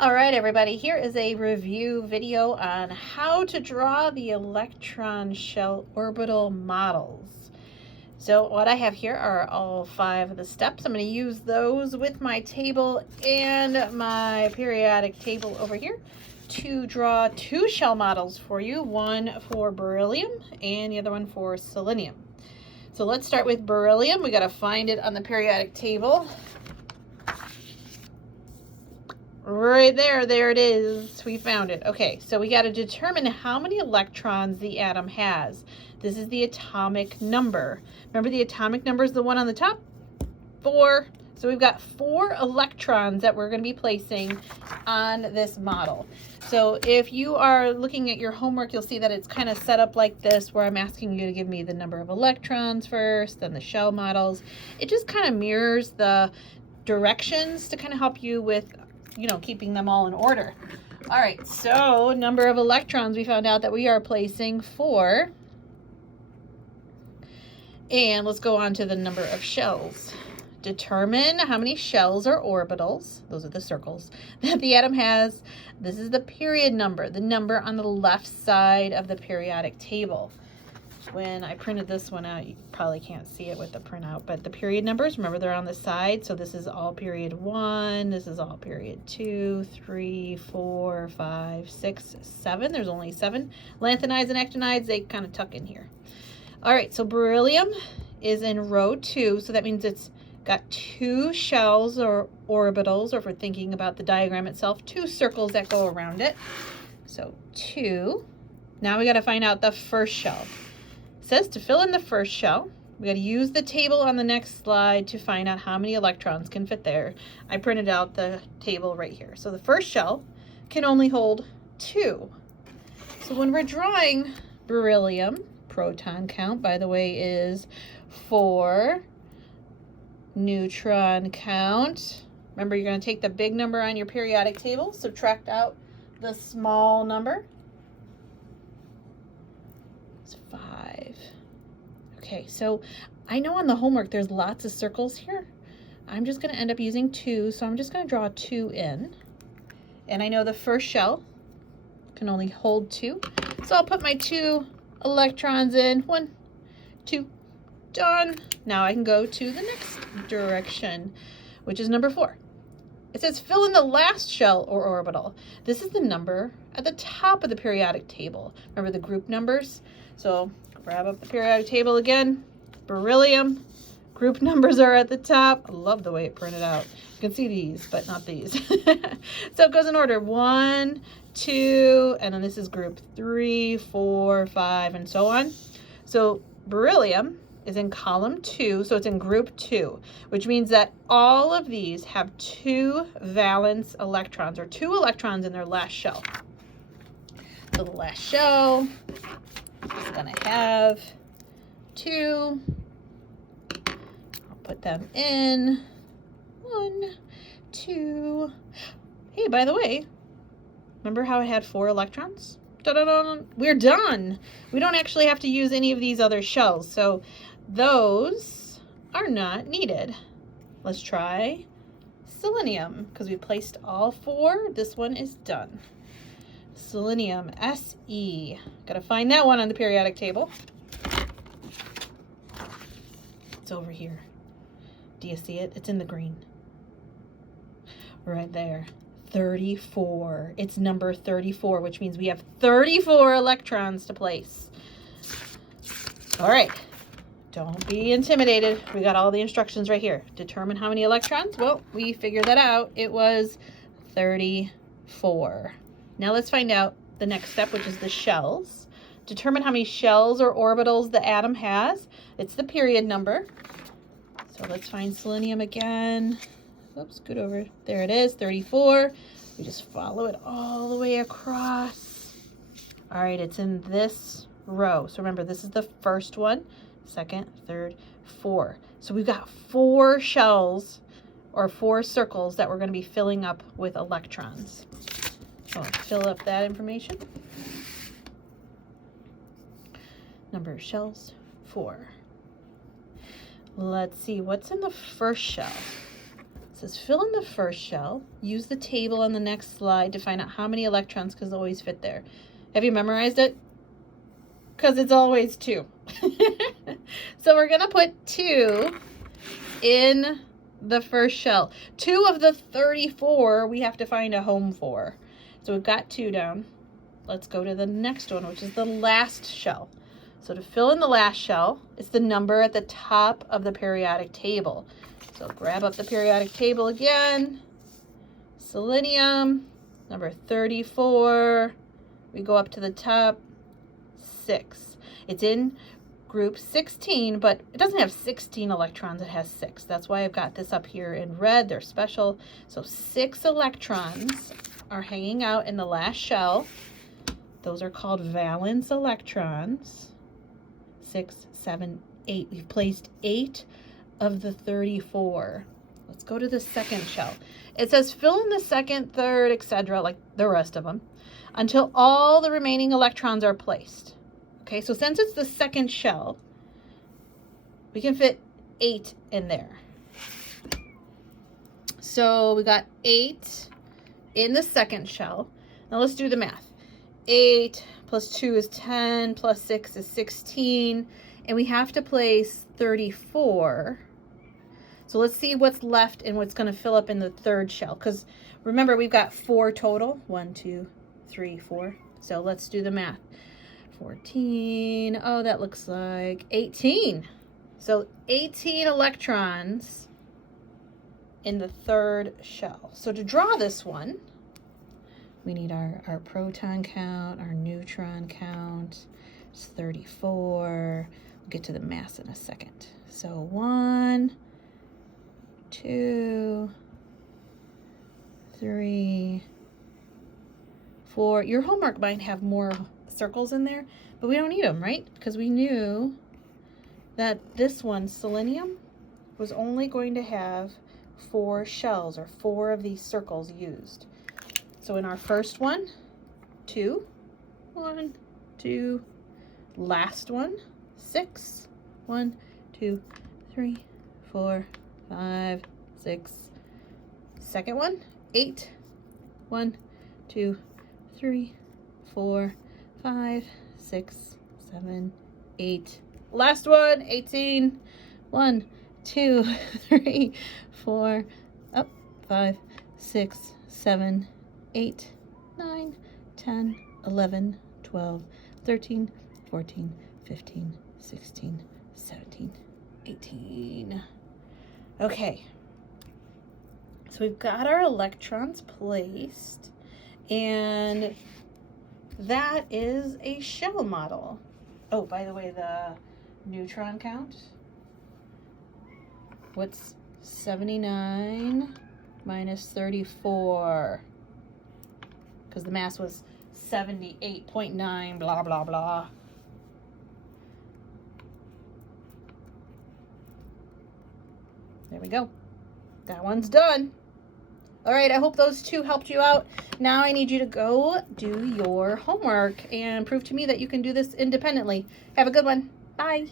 All right, everybody, here is a review video on how to draw the electron shell orbital models. So what I have here are all 5 of the steps. I'm going to use those with my table and my periodic table over here to draw 2 shell models for you, one for beryllium and the other one for selenium. So let's start with beryllium. We got to find it on the periodic table. Right there it is. We found it. Okay, so we got to determine how many electrons the atom has. This is the atomic number. Remember, the atomic number is the one on the top? 4. So we've got 4 electrons that we're going to be placing on this model. So if you are looking at your homework, you'll see that it's kind of set up like this, where I'm asking you to give me the number of electrons first, then the shell models. It just kind of mirrors the directions to kind of help you with keeping them all in order. All right, so number of electrons, we found out that we are placing 4. And let's go on to the number of shells. Determine how many shells or orbitals, those are the circles, that the atom has. This is the period number, the number on the left side of the periodic table. When I printed this one out, you probably can't see it with the printout, but the period numbers, remember, they're on the side. So this is all period 1, this is all period 2, 3, 4, 5, 6, 7. There's only 7. Lanthanides and actinides, they kind of tuck in here. All right, so beryllium is in row 2, so that means it's got 2 shells or orbitals, or if we're thinking about the diagram itself, 2 circles that go around it. So 2. Now we got to find out the first shell. Says to fill in the first shell, we got to use the table on the next slide to find out how many electrons can fit there. I printed out the table right here. So the first shell can only hold 2. So when we're drawing beryllium, proton count, by the way, is 4. Neutron count. Remember, you're going to take the big number on your periodic table, subtract out the small number. It's 5. Okay, so I know on the homework there's lots of circles here. I'm just going to end up using 2, so I'm just going to draw 2 in. And I know the first shell can only hold 2, so I'll put my 2 electrons in. 1, 2, done. Now I can go to the next direction, which is number 4. It says fill in the last shell or orbital. This is the number at the top of the periodic table. Remember the group numbers? So grab up the periodic table again. Beryllium, group numbers are at the top. I love the way it printed out. You can see these, but not these. So it goes in order 1, 2, and then this is group 3, 4, 5, and so on. So beryllium is in column 2, so it's in group 2, which means that all of these have 2 valence electrons, or 2 electrons in their last shell. So the last shell is going to have 2. I'll put them in. 1, 2. Hey, by the way, remember how I had 4 electrons? Da-da-da, we're done. We don't actually have to use any of these other shells, so those are not needed. Let's try selenium, because we placed all 4. This one is done. Selenium, Se. Gotta find that one on the periodic table. It's over here. Do you see it? It's in the green. Right there. 34. It's number 34, which means we have 34 electrons to place. All right. Don't be intimidated. We got all the instructions right here. Determine how many electrons. Well, we figured that out. It was 34. Now let's find out the next step, which is the shells. Determine how many shells or orbitals the atom has. It's the period number. So let's find selenium again. Oops, scoot over. There it is, 34. We just follow it all the way across. All right, it's in this row. So remember, this is the first one, second, third, 4. So we've got 4 shells or 4 circles that we're going to be filling up with electrons. So let's fill up that information. Number of shells, 4. Let's see what's in the first shell. says fill in the first shell. Use the table on the next slide to find out how many electrons can always fit there. Have you memorized it? Because it's always 2. So we're going to put 2 in the first shell. 2 of the 34 we have to find a home for. So we've got 2 down. Let's go to the next one, which is the last shell. So to fill in the last shell, it's the number at the top of the periodic table. So grab up the periodic table again. Selenium, number 34. We go up to the top, 6. It's in group 16, but it doesn't have 16 electrons, it has 6. That's why I've got this up here in red. They're special. So 6 electrons are hanging out in the last shell. Those are called valence electrons. 6, 7, 8. We've placed 8 of the 34. Let's go to the second shell. It says fill in the second, third, etc., like the rest of them, until all the remaining electrons are placed. Okay, so since it's the second shell, we can fit 8 in there. So we got 8 in the second shell. Now let's do the math. 8 plus 2 is 10, plus 6 is 16, and we have to place 34. So let's see what's left and what's going to fill up in the third shell, because remember we've got 4 total. 1, 2, 3, 4. So let's do the math. 14, oh, that looks like 18. So 18 electrons in the third shell. So to draw this one, we need our proton count, our neutron count. It's 34. We'll get to the mass in a second. So 1, 2, 3, 4. Your homework might have more circles in there, but we don't need them, right? Because we knew that this one, selenium, was only going to have 4 shells, or 4 of these circles used. So in our first one, 2, 1, 2, last one, 6, 1, 2, 3, 4, 5, 6, second one, 8, 1, 2, 3, 4, 5, 6, 7, 8. Last one, 18. 1, 2, 3, 4, up, 5, 6, 7, 8, 9, 10, 11, 12, 13, 14, 15, 16, 17, 18. Okay. So we've got our electrons placed, and that is a shell model. Oh, by the way, the neutron count. What's 79 minus 34? Because the mass was 78.9, blah, blah, blah. There we go. That one's done. All right, I hope those 2 helped you out. Now I need you to go do your homework and prove to me that you can do this independently. Have a good one. Bye.